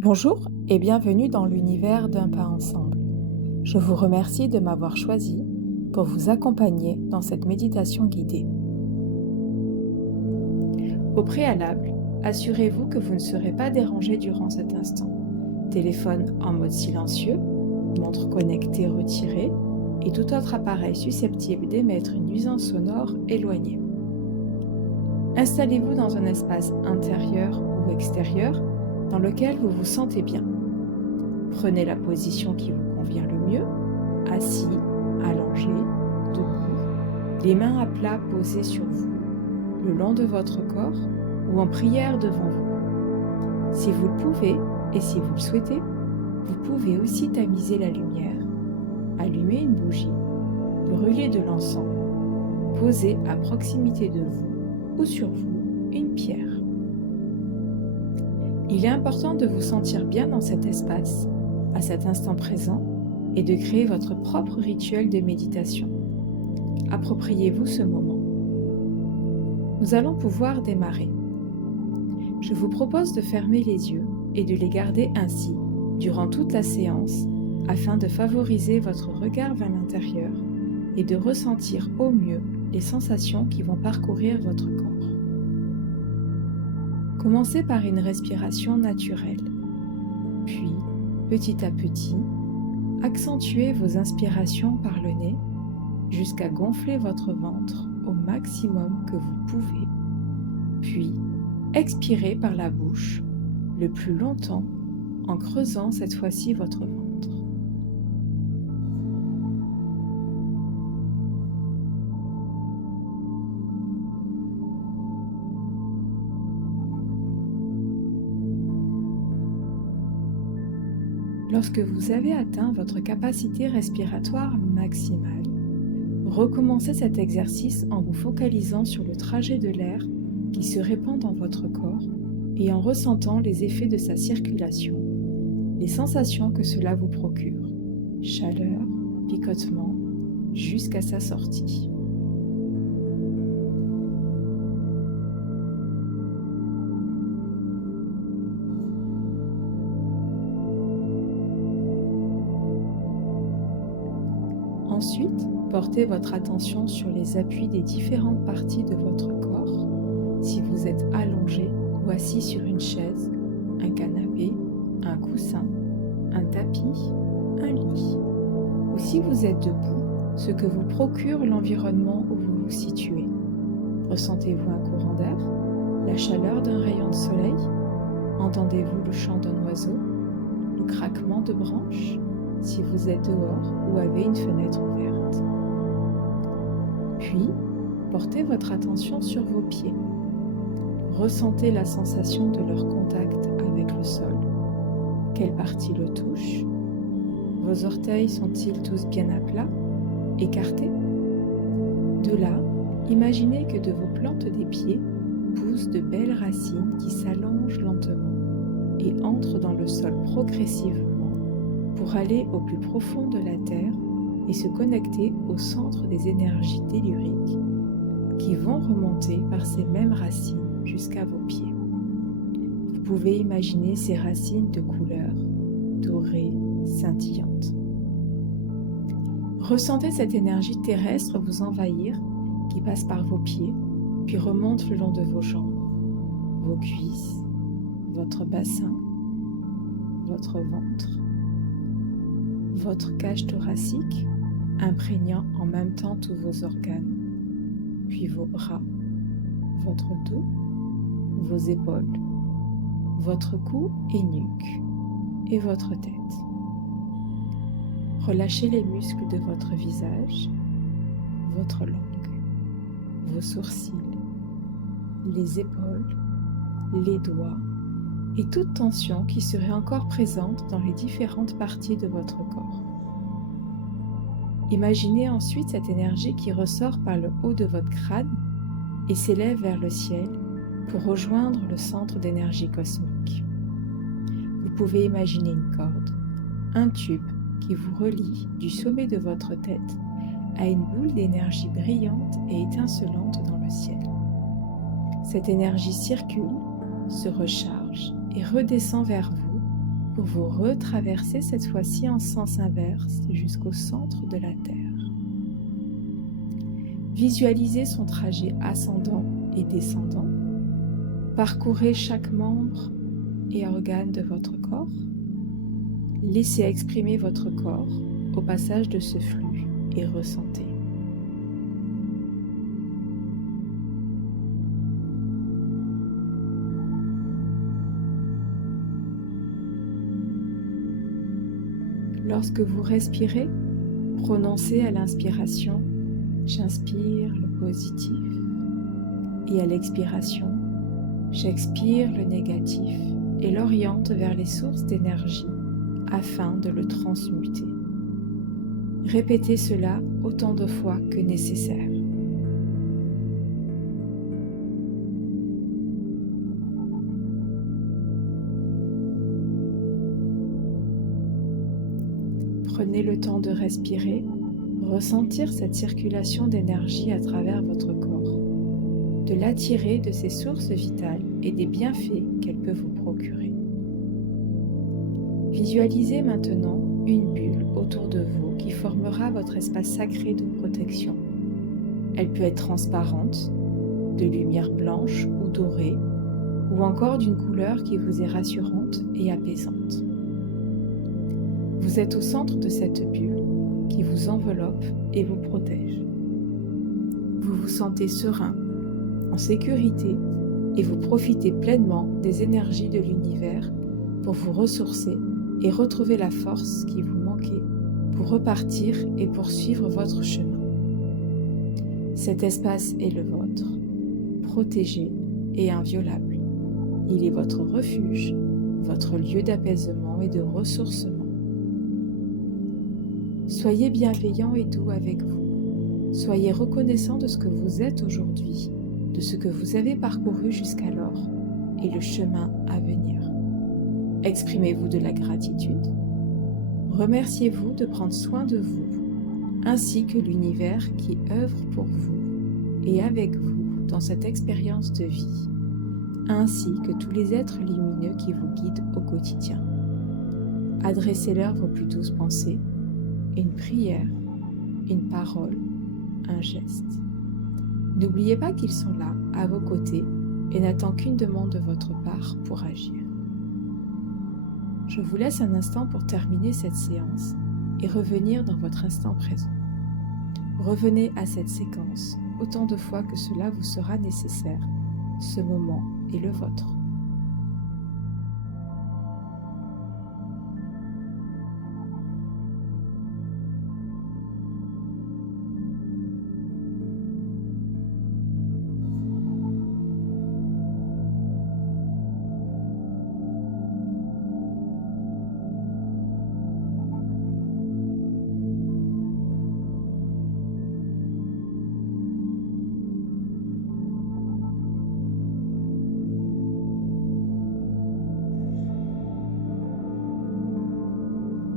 Bonjour et bienvenue dans l'univers d'un pas ensemble. Je vous remercie de m'avoir choisi pour vous accompagner dans cette méditation guidée. Au préalable, assurez-vous que vous ne serez pas dérangé durant cet instant. Téléphone en mode silencieux, montre connectée retirée et tout autre appareil susceptible d'émettre une nuisance sonore éloigné. Installez-vous dans un espace intérieur ou extérieur dans lequel vous vous sentez bien. Prenez la position qui vous convient le mieux, assis, allongé, debout, les mains à plat posées sur vous, le long de votre corps ou en prière devant vous. Si vous le pouvez et si vous le souhaitez, vous pouvez aussi tamiser la lumière, allumer une bougie, brûler de l'encens, poser à proximité de vous ou sur vous une pierre. Il est important de vous sentir bien dans cet espace, à cet instant présent, et de créer votre propre rituel de méditation. Appropriez-vous ce moment. Nous allons pouvoir démarrer. Je vous propose de fermer les yeux et de les garder ainsi durant toute la séance afin de favoriser votre regard vers l'intérieur et de ressentir au mieux les sensations qui vont parcourir votre corps. Commencez par une respiration naturelle, puis, petit à petit, accentuez vos inspirations par le nez jusqu'à gonfler votre ventre au maximum que vous pouvez, puis expirez par la bouche le plus longtemps en creusant cette fois-ci votre ventre. Lorsque vous avez atteint votre capacité respiratoire maximale, recommencez cet exercice en vous focalisant sur le trajet de l'air qui se répand dans votre corps et en ressentant les effets de sa circulation, les sensations que cela vous procure, chaleur, picotement, jusqu'à sa sortie. Ensuite, portez votre attention sur les appuis des différentes parties de votre corps, si vous êtes allongé ou assis sur une chaise, un canapé, un coussin, un tapis, un lit, ou si vous êtes debout, ce que vous procure l'environnement où vous vous situez. Ressentez-vous un courant d'air, la chaleur d'un rayon de soleil? Entendez-vous le chant d'un oiseau, le craquement de branches, si vous êtes dehors ou avez une fenêtre ouverte? Puis, portez votre attention sur vos pieds. Ressentez la sensation de leur contact avec le sol. Quelle partie le touche? Vos orteils sont-ils tous bien à plat, écartés? De là, imaginez que de vos plantes des pieds poussent de belles racines qui s'allongent lentement et entrent dans le sol progressivement pour aller au plus profond de la terre et se connecter au centre des énergies telluriques qui vont remonter par ces mêmes racines jusqu'à vos pieds. Vous pouvez imaginer ces racines de couleur dorée, scintillante. Ressentez cette énergie terrestre vous envahir qui passe par vos pieds, puis remonte le long de vos jambes, vos cuisses, votre bassin, votre ventre, votre cage thoracique, imprégnant en même temps tous vos organes, puis vos bras, votre dos, vos épaules, votre cou et nuque, et votre tête. Relâchez les muscles de votre visage, votre langue, vos sourcils, les épaules, les doigts, et toute tension qui serait encore présente dans les différentes parties de votre corps. Imaginez ensuite cette énergie qui ressort par le haut de votre crâne et s'élève vers le ciel pour rejoindre le centre d'énergie cosmique. Vous pouvez imaginer une corde, un tube qui vous relie du sommet de votre tête à une boule d'énergie brillante et étincelante dans le ciel. Cette énergie circule, se recharge et redescend vers vous pour vous retraverser cette fois-ci en sens inverse jusqu'au centre de la Terre. Visualisez son trajet ascendant et descendant. Parcourez chaque membre et organe de votre corps. Laissez exprimer votre corps au passage de ce flux et ressentez. Lorsque vous respirez, prononcez à l'inspiration « J'inspire le positif » et à l'expiration « J'expire le négatif » et l'oriente vers les sources d'énergie afin de le transmuter. Répétez cela autant de fois que nécessaire. Prenez le temps de respirer, ressentir cette circulation d'énergie à travers votre corps, de l'attirer de ses sources vitales et des bienfaits qu'elle peut vous procurer. Visualisez maintenant une bulle autour de vous qui formera votre espace sacré de protection. Elle peut être transparente, de lumière blanche ou dorée, ou encore d'une couleur qui vous est rassurante et apaisante. Vous êtes au centre de cette bulle qui vous enveloppe et vous protège. Vous vous sentez serein, en sécurité et vous profitez pleinement des énergies de l'univers pour vous ressourcer et retrouver la force qui vous manquait pour repartir et poursuivre votre chemin. Cet espace est le vôtre, protégé et inviolable. Il est votre refuge, votre lieu d'apaisement et de ressourcement. Soyez bienveillant et doux avec vous. Soyez reconnaissant de ce que vous êtes aujourd'hui, de ce que vous avez parcouru jusqu'alors et le chemin à venir. Exprimez-vous de la gratitude. Remerciez-vous de prendre soin de vous, ainsi que l'univers qui œuvre pour vous et avec vous dans cette expérience de vie, ainsi que tous les êtres lumineux qui vous guident au quotidien. Adressez-leur vos plus douces pensées, une prière, une parole, un geste. N'oubliez pas qu'ils sont là, à vos côtés, et n'attendent qu'une demande de votre part pour agir. Je vous laisse un instant pour terminer cette séance et revenir dans votre instant présent. Revenez à cette séquence autant de fois que cela vous sera nécessaire. Ce moment est le vôtre.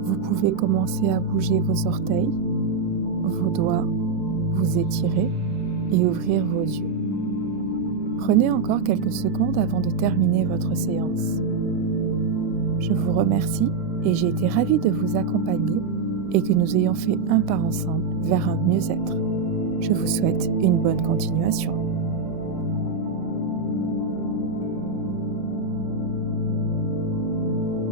Vous pouvez commencer à bouger vos orteils, vos doigts, vous étirer et ouvrir vos yeux. Prenez encore quelques secondes avant de terminer votre séance. Je vous remercie et j'ai été ravie de vous accompagner et que nous ayons fait un pas ensemble vers un mieux-être. Je vous souhaite une bonne continuation.